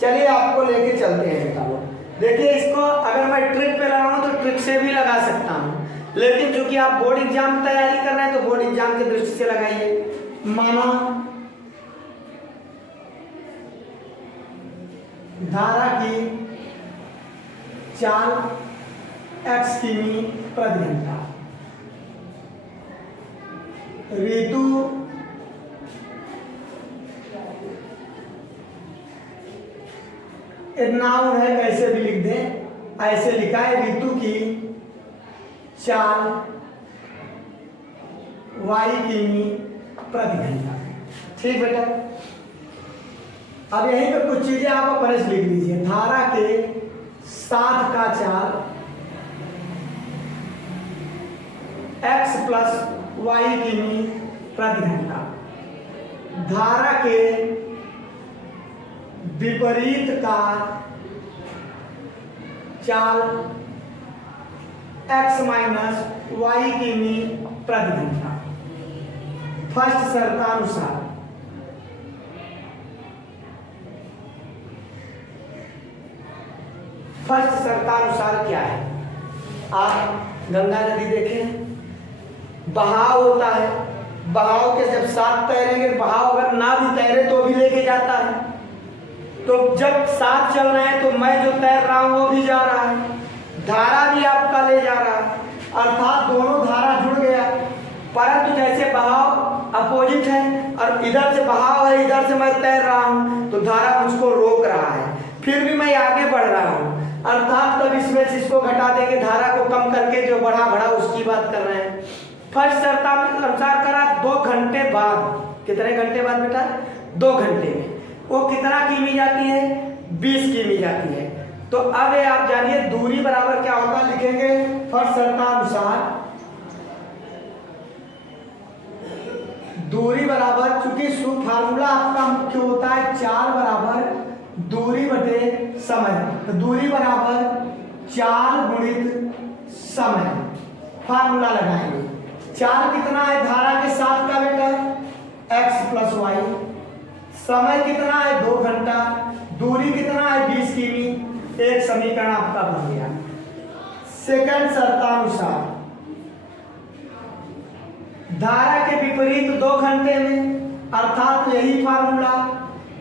चलिए आपको लेके चलते हैं बेटा। देखिए इसको अगर मैं ट्रिक पे लगाऊं तो ट्रिक से भी लगा सकता हूं, लेकिन चूंकि आप बोर्ड एग्जाम की तैयारी कर रहे हैं तो बोर्ड एग्जाम की दृष्टि से लगाइए। माना धारा की चाल x किमी प्रति घंटा, ऋतु नाउन है, कैसे भी लिख दें, ऐसे लिखा है ऋतु की चाल y किमी प्रति घंटा। ठीक बेटा, अब यहीं पे कुछ चीजें आप अपने लिख लीजिए। धारा के साथ का चाल x प्लस y किमी प्रति घंटा, धारा के विपरीत का चाल x माइनस y किमी प्रति घंटा। फर्स्ट शर्तानुसार क्या है? आप गंगा नदी देखें, बहाव होता है, बहाव के जब साथ तैरेंगे, बहाव अगर ना भी तैरे तो भी लेके जाता है। तो जब साथ चल रहे हैं तो मैं जो तैर रहा हूं वो भी जा रहा है, धारा भी आपका ले जा रहा है, अर्थात दोनों धारा जुड़ गया। परंतु जैसे बहाव अपोजिट है और इधर से बहाव है, इधर से मैं तैर रहा हूं तो धारा मुझको रोक रहा है, फिर भी मैं आगे बढ़ रहा हूं, अर्थात तब इसमें से इसको घटा देंगे, धारा को कम करके जो बढ़ा उसकी बात कर रहे हैं। फर्स्ट शर्तानुसार करा 2 घंटे बाद, कितने घंटे बाद बेटा? 2 घंटे में वो कितना किमी जाती है? 20 किमी जाती है। तो अब ये आप जानिए दूरी बराबर क्या होगा, लिखेंगे फर्स्ट शर्तानुसार दूरी बराबर, चूंकि फार्मूला आपका मुख्य होता है 4 बराबर दूरी बटे समय, तो दूरी बराबर 4 गुणित समय, फार्मूला लगाएंगे। 4 कितना है धारा के साथ का बेटा? x plus Y. समय कितना है? 2 घंटा। दूरी कितना है? 20 किमी। एक समीकरण आपका बन गया। सेकंड शर्तानुसार धारा के विपरीत 2 घंटे में, अर्थात यही फार्मूला।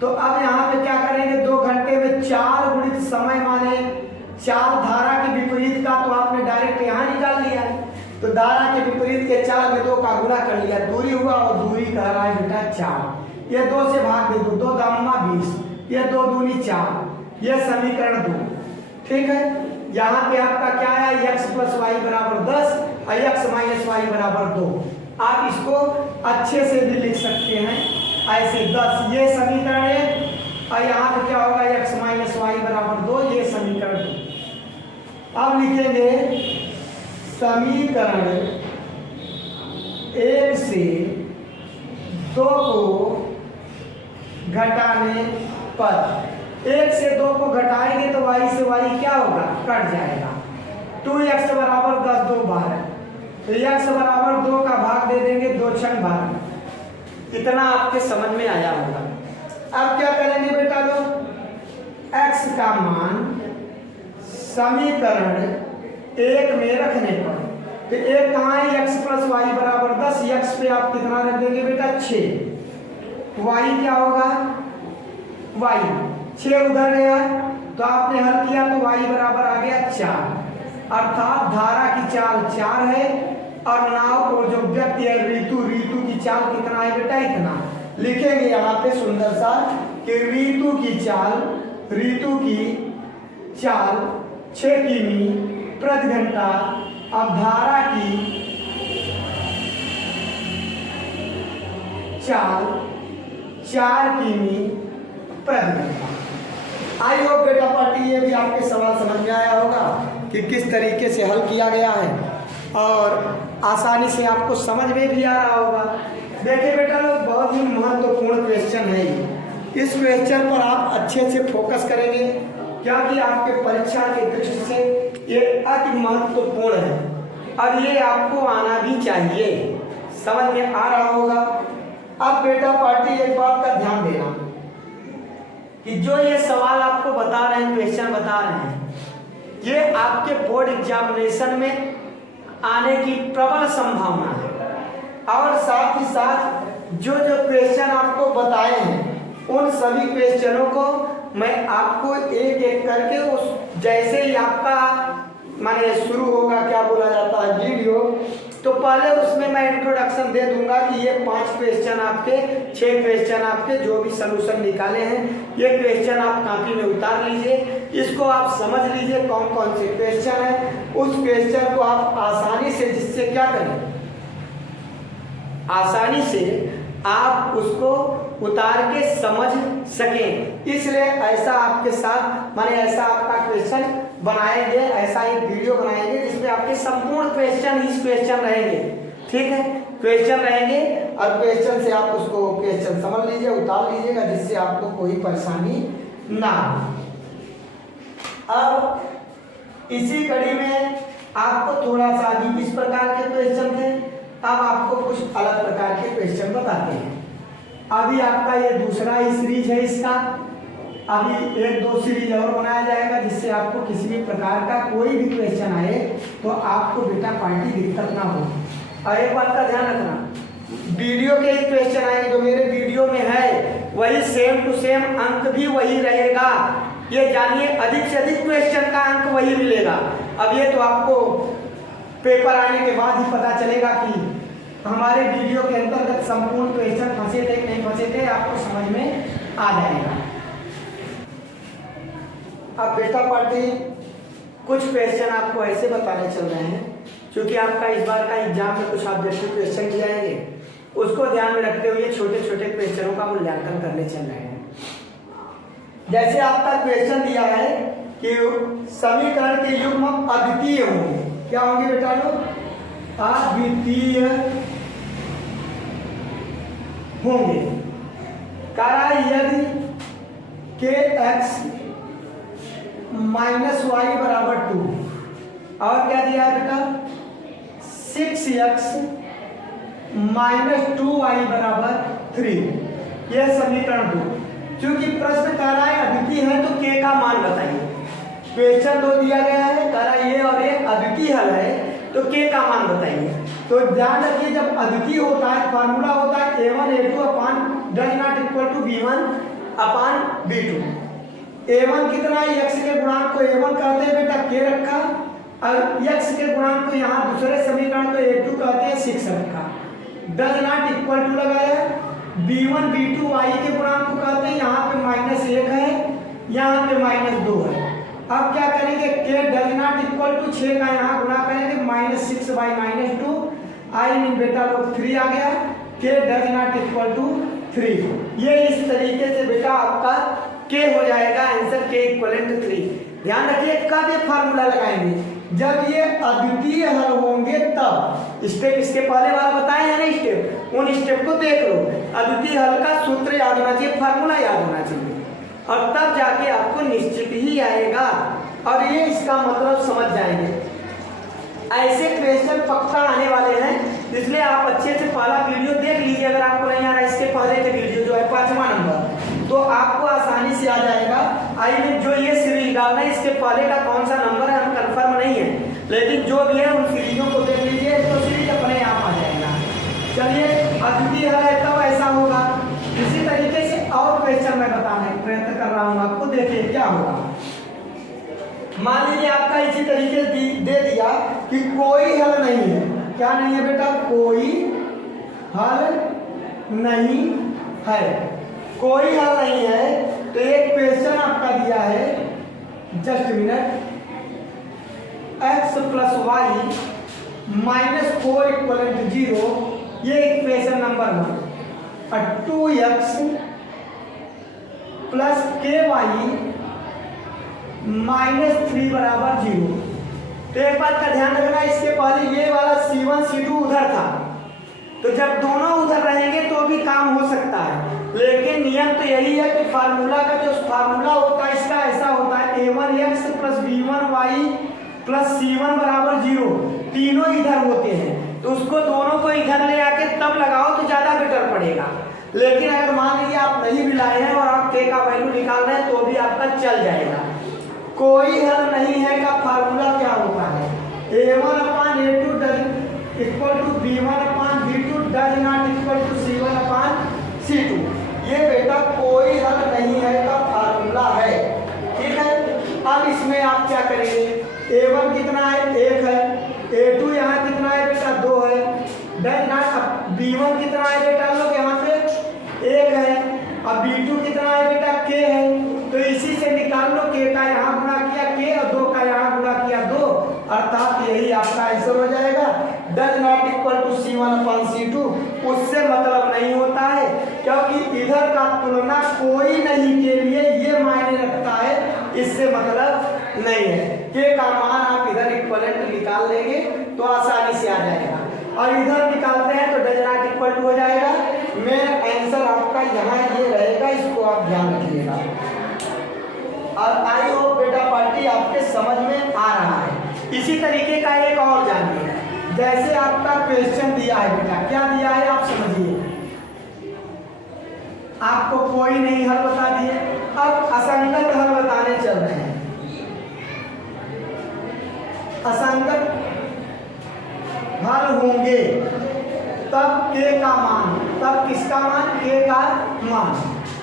तो अब यहाँ पे क्या करेंगे? 2 घंटे में 4 गुणित समय माने 4 धारा के विपरीत का, तो आपने डायरेक्ट यहाँ निकाल लिया है। तो धारा के विपरीत के 4 में 2 का गुणा कर लिया, दूरी हुआ, और दूरी कह रहा है बेटा 4। ये 2 से भाग दे दो, 2 दामा 20, ये 2 दूनी 4, ये समीकरण 2। ठीक है, यहाँ पे आपका क्या है? x प्लस वाई बराबर 10 और x माइनस वाई बराबर 2। आप इसको अच्छे से भी लिख सकते हैं ऐसे 10, ये समीकरण 1, और यहाँ पे क्या होगा? x माइनस वाई बराबर 2, ये समीकरण 2। अब लिखेंगे समीकरण 1 से 2 को घटाने पर, 1 से 2 को घटाएंगे तो y से y क्या होगा? कट जाएगा। 2x बराबर 10, 2 12, तो x बराबर 2 का भाग दे देंगे, 2 छंग 12। इतना आपके समझ में आया होगा। अब क्या करेंगे बेटा लोग? x का मान समीकरण 1 में रखने पर, तो 1 कहाँ है? x प्लस वाई बराबर 10, x पे आप कितना रख देंगे बेटा? 6। y क्या होगा? y 6 उधर गया, तो आपने हल किया तो y बराबर आ गया 4, अर्थात धारा की चाल 4 है, और नाव को जो व्यक्ति है ऋतु की चाल कितना है बेटा? इतना। लिखेंगे यहाँ पे सुंदर सा कि ऋतु की चाल 6 किमी प्रति घंटा, अब धारा की चाल 4 किमी प्रति घंटा। आई होप बेटा पार्टी ये भी आपके सवाल समझ में आया होगा कि किस तरीके से हल किया गया है। और आसानी से आपको समझ में भी आ रहा होगा। देखिए बेटा लोग, बहुत ही महत्वपूर्ण क्वेश्चन है ये। इस क्वेश्चन पर आप अच्छे से फोकस करेंगे क्योंकि आपके परीक्षा की दृष्टि से ये अति महत्वपूर्ण है और ये आपको आना भी चाहिए। समझ में आ रहा होगा। अब बेटा पार्टी एक बात का ध्यान देना कि जो ये सवाल आपको बता रहे हैं, क्वेश्चन बता रहे हैं, ये आपके बोर्ड एग्जामिनेशन में आने की प्रबल संभावना है। और साथ ही साथ जो जो क्वेश्चन आपको बताए हैं उन सभी क्वेश्चनों को मैं आपको एक एक करके उस जैसे ही आपका माने शुरू होगा, क्या बोला जाता है, वीडियो, तो पहले उसमें मैं इंट्रोडक्शन दे दूंगा कि ये 5 क्वेश्चन आपके, 6 क्वेश्चन आपके जो भी सलूशन निकाले हैं, ये क्वेश्चन आप कॉपी में उतार लीजिए, इसको आप समझ लीजिए कौन कौन से क्वेश्चन है। उस क्वेश्चन को आप आसानी से, जिससे क्या करें, आसानी से आप उसको उतार के समझ सकें, इसलिए ऐसा आपके साथ माने ऐसा आपका क्वेश्चन बनाएंगे, ऐसा एक वीडियो बनाएंगे जिसमें आपके संपूर्ण क्वेश्चन इस क्वेश्चन रहेंगे। ठीक है, क्वेश्चन रहेंगे और क्वेश्चन से आप उसको क्वेश्चन समझ लीजिए, उतार लीजिएगा, जिससे आपको कोई परेशानी ना हो। अब इसी कड़ी में आपको थोड़ा सा अभी इस प्रकार के क्वेश्चन थे, अब आपको कुछ अलग प्रकार के क्वेश्चन बताते हैं। अभी आपका ये दूसरा ही सीरीज है इसका, अभी 1-2 सीरीज और बनाया जाएगा जिससे आपको किसी भी प्रकार का कोई भी क्वेश्चन आए तो आपको बेटा पार्टी दिक्कत ना हो। और एक बात का ध्यान रखना, वीडियो के ही क्वेश्चन आएंगे जो मेरे वीडियो में है वही सेम टू सेम अंक भी वही रहेगा, ये जानिए। अधिक से अधिक क्वेश्चन का अंक वही मिलेगा। अब ये तो आपको पेपर आने के बाद ही पता चलेगा कि हमारे वीडियो के अंतर्गत संपूर्ण क्वेश्चन फंसे थे कि नहीं फंसे थे, आपको समझ में आ जाएगा। अब बेटा पार्टी कुछ क्वेश्चन आपको ऐसे बताने चल रहे हैं, क्योंकि आपका इस बार का एग्जाम में कुछ ऑब्जेक्टिव क्वेश्चन दिए जाएंगे, उसको ध्यान में रखते हुए छोटे छोटे क्वेश्चनों का मूल्यांकन करने चल रहे हैं। जैसे आपका क्वेश्चन दिया है कि समीकरण के युग्म अद्वितीय होंगे। क्या होंगे बेटा लोग? अद्वितीय होंगे। करा यदि के एक्स माइनस वाई बराबर 2 और क्या दिया है बेटा 6x माइनस 2y बराबर 3, यह समीकरण 2। क्योंकि प्रश्न कह रहा है अद्वितीय है तो के का मान बताइए। क्वेश्चन 2 दिया गया है, कह रहा है ये और ये अद्वितीय हल है तो के का मान बताइए। तो ध्यान रखिए जब अद्वितीय होता है फार्मूला होता है a1 a2 upon does not equal to b1 upon b2। a1 कितना है, x के गुणांक को a1 कहते हैं बेटा, k रखा, और x के गुणांक को यहाँ दूसरे समीकरण को a2 कहते हैं 6 रखा, डज नॉट इक्वल टू लगाया, b1 b2 y के गुणांक को कहते हैं, यहाँ पे -1 है, यहाँ पे -2 है। अब क्या करेंगे, k does not equal to 6 का यहाँ गुणा करेंगे -6 बाई -2, आई मीन बेटा लोग 3 आ गया, k does not equal to 3। ये इस तरीके से बेटा आपका k हो जाएगा आंसर, k इक्वलेंट 3। ध्यान रखिए कब ये फार्मूला लगाएंगे, जब ये अद्वितीय हल होंगे तब। स्टेप इसके पहले वाला बताए हैं ना स्टेप, उन स्टेप को देख लो। अद्वितीय हल का सूत्र याद होना चाहिए, फार्मूला याद होना चाहिए, और तब जाके आपको निश्चित ही आएगा और ये इसका मतलब समझ जाएंगे। ऐसे क्वेश्चन पक्का आने वाले हैं, इसलिए आप अच्छे से पहला वीडियो देख लीजिए। अगर आपको नहीं आ रहा इसके पहले के वीडियो जो है 5वां नंबर, तो आपको आसानी से आ जाएगा। आई मीन जो ये सीरीज डालना है इसके पहले का कौन सा नंबर है हम कंफर्म नहीं है, लेकिन जो भी है उन सीरीजों को देख लीजिए तो सीरीज अपने आप आ जाएगा। चलिए अद्वितीय है तब ऐसा होगा। इसी तरीके से और क्वेश्चन मैं बताने का प्रयत्न कर रहा हूँ आपको, देखिए क्या होगा। मान लीजिए आपका इसी तरीके दे दिया कि कोई हल नहीं है। क्या नहीं है बेटा, कोई हल नहीं है, कोई हल नहीं है। तो एक क्वेश्चन आपका दिया है, just minute, x plus Y -4 equal 0, ये इक्वेशन नंबर 1, और 2x प्लस के वाई -3 बराबर 0, तो एक बात का ध्यान रखना, इसके पहले ये वाला C1 C2 उधर था, तो जब दोनों उधर रहेंगे तो भी काम हो सकता है, लेकिन नियम तो यही है कि फार्मूला का जो फार्मूला होता है इसका ऐसा होता है a1x + b1y + c1 = 0, तीनों इधर होते हैं, तो उसको दोनों को इधर ले आके तब लगाओ तो ज्यादा बेटर पड़ेगा। लेकिन अगर मान लीजिए आप नहीं भी लाए हैं और आप k का वैल्यू निकाल रहे हैं तो भी आपका चल जाएगा, कोई हल नहीं है का फार्मूला क्या होता है, a1/a2 = b1/b2 = c1/c2। ये बेटा कोई हल नहीं है का फार्मूला है, ठीक है। अब इसमें आप क्या करेंगे, a1 कितना है 1 है, a2 यहाँ कितना है बेटा 2 है, b1 कितना है बेटा लोग यहाँ पे 1 है, अब b2 कितना है बेटा k है, तो इसी से निकाल लो, k का यहाँ गुणा किया k और 2 का यहाँ गुणा किया 2, अर्थात यही आपका आंसर हो जाएगा। ≠ c1/c2, उससे मतलब नहीं होता है, क्योंकि इधर का तुलना कोई नहीं के लिए ये मायने रखता है, इससे मतलब नहीं है। k का मान आप इधर इक्विवेलेंट निकाल लेंगे तो आसानी से आ जाएगा, और इधर निकालते हैं तो ≠ हो जाएगा। मेरा आंसर आपका यहाँ ये रहेगा, इसको आप ध्यान रखिएगा। और आई होप बेटा पार्टी आपके समझ में आ रहा है। इसी तरीके का एक और जानिए, जैसे आपका क्वेश्चन दिया है बेटा, क्या दिया है आप समझिए, आपको कोई नहीं हल बता दिए, अब असंगत हल बताने चल रहे हैं। असंगत हल होंगे तब k का मान, तब किसका मान, k का मान।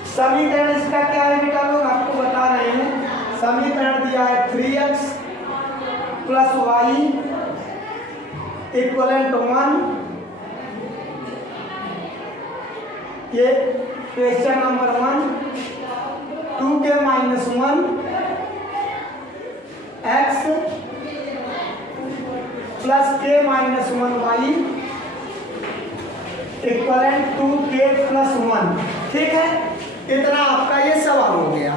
समीकरण इसका क्या है बेटा लोग, आपको बता रहे हैं। समीकरण दिया है 3x + y = 1, ये question number 1। 2k - 1 x + k - 1y = 2k + 1, ठीक है। इतना आपका ये सवाल हो गया।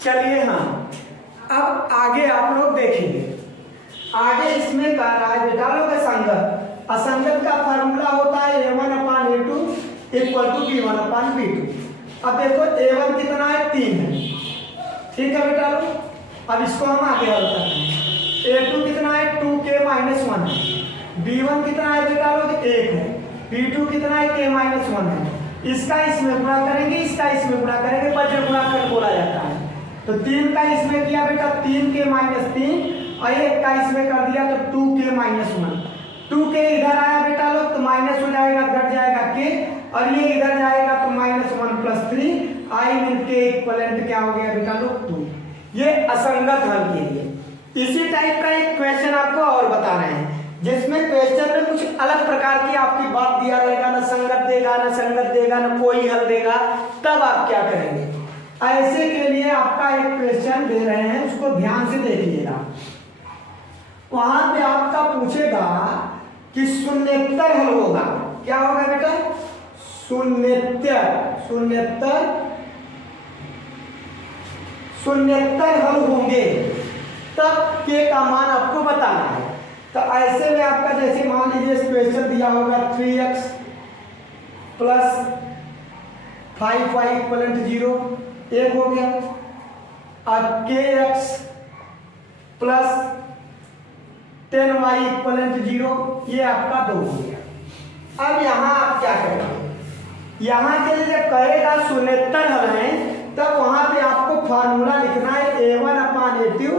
चलिए हाँ, अब आगे आप लोग देखेंगे, आगे इसमें कह रहा है बेटा लोग असंगत। असंगत का फार्मूला होता है a1/a2 = b1/b2। अब देखो a1 कितना है 3 है, ठीक है बेटा लोग। अब इसको हम आगे हल करते हैं। a2 कितना है 2k - 1 है, b1 कितना है बेटा लोग 1 है, b2 कितना है k - 1 है। इसका इसमें गुणा करेंगे, इसका इसमें गुणा करेंगे, वज्र गुणा कर बोला जाता है। तो 3 का इसमें किया बेटा 3k - 3 और 1 का इसमें कर दिया तो 2k - 1। 2k इधर आया बेटा लोग तो माइनस हो जाएगा, घट जाएगा k, और ये इधर जाएगा तो -1 + 3 i × k इक्विवेलेंट क्या हो गया बेटा लोग 2। ये असंगत हल के लिए। इसी टाइप का एक क्वेश्चन आपको और बता रहे हैं, जिसमें क्वेश्चन में कुछ अलग प्रकार की आपकी बात दिया रहेगा, ना संगत देगा, ना संगत देगा, ना कोई हल देगा, तब आप क्या करेंगे। ऐसे के लिए आपका एक क्वेश्चन दे रहे हैं, उसको ध्यान से देखिएगा। वहां पे आपका पूछेगा कि शून्येतर हल होगा, क्या होगा बेटा, शून्येतर हल होंगे, तब k का मान आपको बताना है। तो ऐसे में आपका जैसे मान लीजिए क्वेश्चन दिया होगा 3x + 5y = 0, एक हो गया, और kx + 10y = 0, ये आपका 2 हो गया। अब यहाँ आप क्या करेंगे, यहाँ के लिए जब कहेगा शून्येतर हल है, तब वहां पे आपको फार्मूला लिखना है a1/a2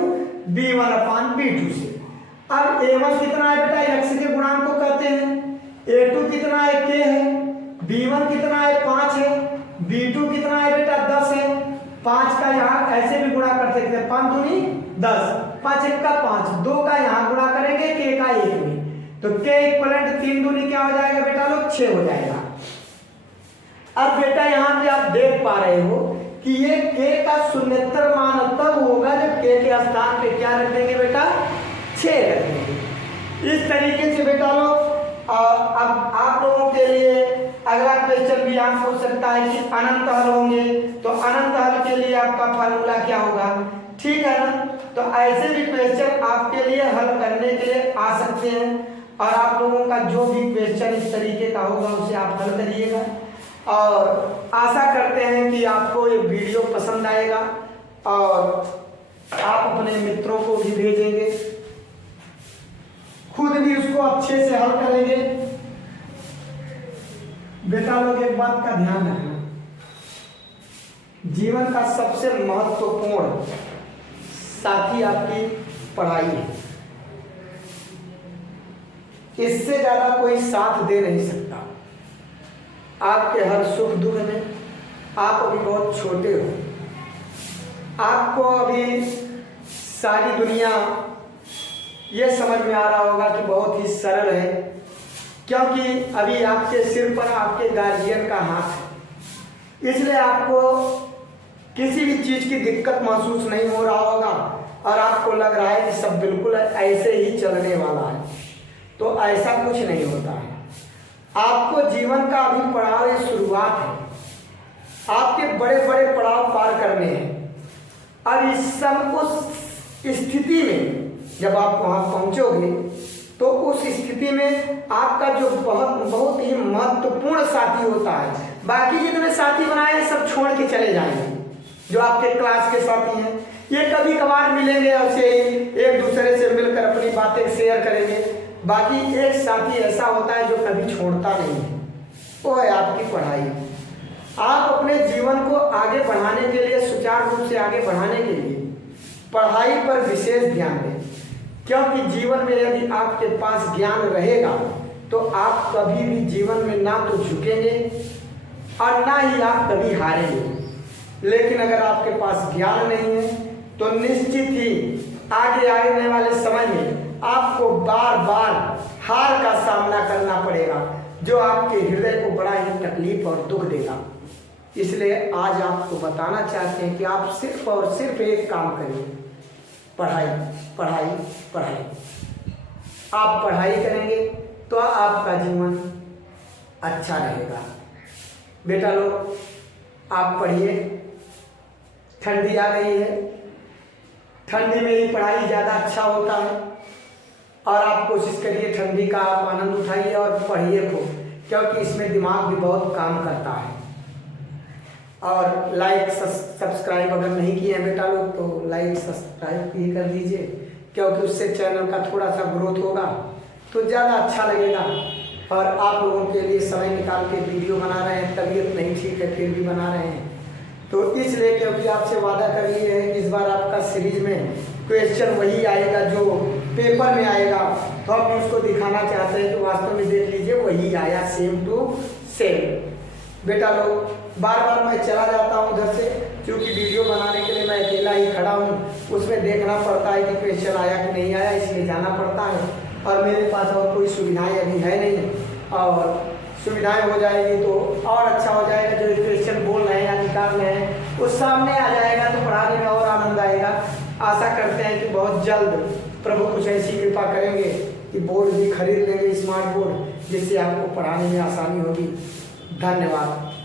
b1/b2 से। अब a1 कितना है बेटा, x के गुणांक को कहते हैं, a2 कितना है k है, b1 कितना है 5 है, b2 कितना है बेटा 10 है। 5 का यहाँ ऐसे भी गुणा कर सकते हैं, 5 दूनी 10, 5 1 का 5, 2 का यहाँ गुणा करेंगे k का 1 में, तो k इक्विवेलेंट 3 दूनी क्या हो जाएगा बेटा लोग 6 हो जाएगा। अब बेटा यहाँ पे आप देख पा रहे हो कि ये k का शून्येतर मान तब होगा जब k के स्थान पे क्या रख देंगे बेटा 6 रख देंगे। इस तरीके से बेटा लोग अब आप लोगों के लिए अगला क्वेश्चन भी आप पूछ सकता है कि अनंत हल होंगे, तो अनंत हल के लिए आपका फार्मूला क्या होगा, ठीक है ना। तो ऐसे भी क्वेश्चन आपके लिए हल करने के लिए आ सकते हैं, और आप लोगों का जो भी क्वेश्चन इस तरीके का होगा उसे आप हल करिएगा। और आशा करते हैं कि आपको ये वीडियो पसंद आएगा और आप अपने मित्रों को भी भेजेंगे, खुद भी उसको अच्छे से हल करेंगे। बेटा लोग एक बात का ध्यान रखना, जीवन का सबसे महत्वपूर्ण साथी आपकी पढ़ाई है, इससे ज्यादा कोई साथ दे नहीं सकता। आपके हर सुख दुख में आप अभी बहुत छोटे हो, आपको अभी सारी दुनिया ये समझ में आ रहा होगा कि बहुत ही सरल है, क्योंकि अभी आपके सिर पर आपके गार्जियन का हाथ है, इसलिए आपको किसी भी चीज़ की दिक्कत महसूस नहीं हो रहा होगा और आपको लग रहा है कि सब बिल्कुल ऐसे ही चलने वाला है। तो ऐसा कुछ नहीं होता है। आपको जीवन का अभी पड़ाव ये शुरुआत है, आपके बड़े बड़े पड़ाव पार करने हैं। अब इस सब उस स्थिति में जब आप वहाँ पहुँचोगे तो उस स्थिति में आपका जो बहुत ही महत्वपूर्ण साथी होता है, बाकी जितने साथी बनाए हैं सब छोड़ के चले जाएंगे। जो आपके क्लास के साथी हैं ये कभी कभार मिलेंगे और से एक दूसरे से मिलकर अपनी बातें शेयर करेंगे, बाकी एक साथी ऐसा होता है जो कभी छोड़ता नहीं है, वो है आपकी पढ़ाई। आप अपने जीवन को आगे बढ़ाने के लिए, सुचारू रूप से आगे बढ़ाने के लिए पढ़ाई पर विशेष ध्यान दें, क्योंकि जीवन में यदि आपके पास ज्ञान रहेगा तो आप कभी भी जीवन में ना तो झुकेंगे और ना ही आप कभी हारेंगे। लेकिन अगर आपके पास ज्ञान नहीं है तो निश्चित ही आगे आने वाले समय में आपको बार बार हार का सामना करना पड़ेगा, जो आपके हृदय को बड़ा ही तकलीफ और दुख देगा। इसलिए आज आपको बताना चाहते हैं कि आप सिर्फ और सिर्फ एक काम करिए, पढ़ाई पढ़ाई पढ़ाई। आप पढ़ाई करेंगे तो आपका जीवन अच्छा रहेगा। बेटा लोग आप पढ़िए, ठंडी आ गई है, ठंडी में ही पढ़ाई ज़्यादा अच्छा होता है और आप कोशिश करिए ठंडी का आप आनंद उठाइए और पढ़िए खूब, क्योंकि इसमें दिमाग भी बहुत काम करता है। और लाइक सब्सक्राइब अगर नहीं किए हैं बेटा लोग तो लाइक सब्सक्राइब भी कर दीजिए, क्योंकि उससे चैनल का थोड़ा सा ग्रोथ होगा तो ज़्यादा अच्छा लगेगा। और आप लोगों के लिए समय निकाल के वीडियो बना रहे हैं, तबीयत नहीं ठीक है फिर भी बना रहे हैं, तो इसलिए क्योंकि आपसे वादा कर लिए है कि इस बार आपका सीरीज में क्वेश्चन वही आएगा जो पेपर में आएगा, तो हम उसको दिखाना चाहते हैं कि वास्तव में देख लीजिए वही आया, सेम टू सेम। बेटा लोग बार बार मैं चला जाता हूँ उधर से, क्योंकि वीडियो बनाने के लिए मैं अकेला ही खड़ा हूँ, उसमें देखना पड़ता है कि क्वेश्चन आया कि नहीं आया, इसलिए जाना पड़ता है। और मेरे पास और कोई सुविधाएं अभी है नहीं, और सुविधाएं हो जाएगी तो और अच्छा हो जाएगा। जो क्वेश्चन बोल रहे हैं या निकाल रहे हैं वो सामने आ जाएगा तो पढ़ाने में और आनंद आएगा। आशा करते हैं कि बहुत जल्द प्रभु कुछ ऐसी कृपा करेंगे कि बोर्ड भी खरीद लेंगे, स्मार्ट बोर्ड, जिससे आपको पढ़ाने में आसानी होगी। धन्यवाद।